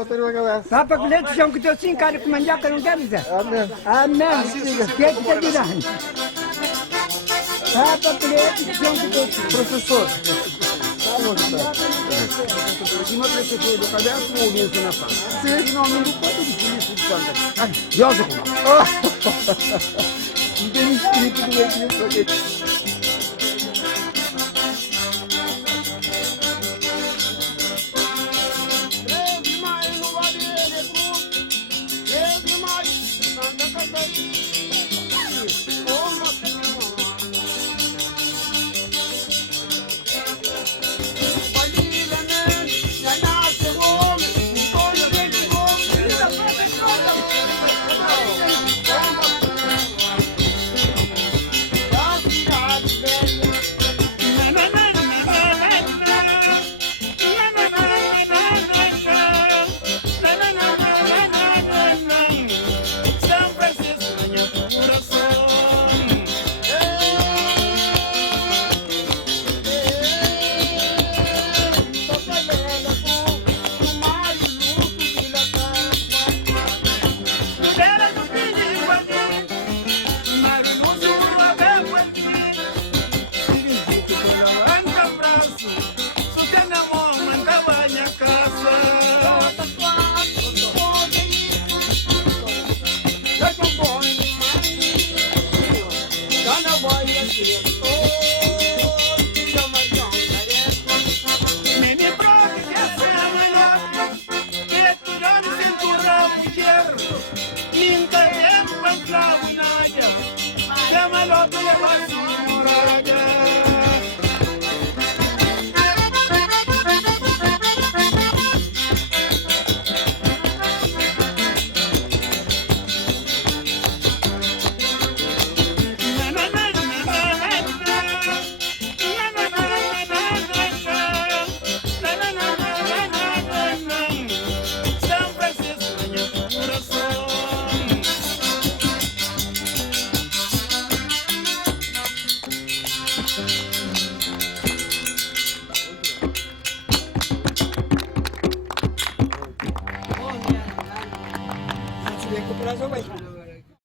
botando uma galera. Papa Colete, João, que eu sim, cara, que mandioca não quer dizer. Amém. Amém. O que é que está dizendo? Papa Colete, João, que eu sim. Professor. Prima professor do cadastro ou alguém na fala? Sim. E não pode difícil de contar. Joseph. Não tem espírito do Edilson aqui. Deus demais, não vale ele, Deus demais, Santa Catarina.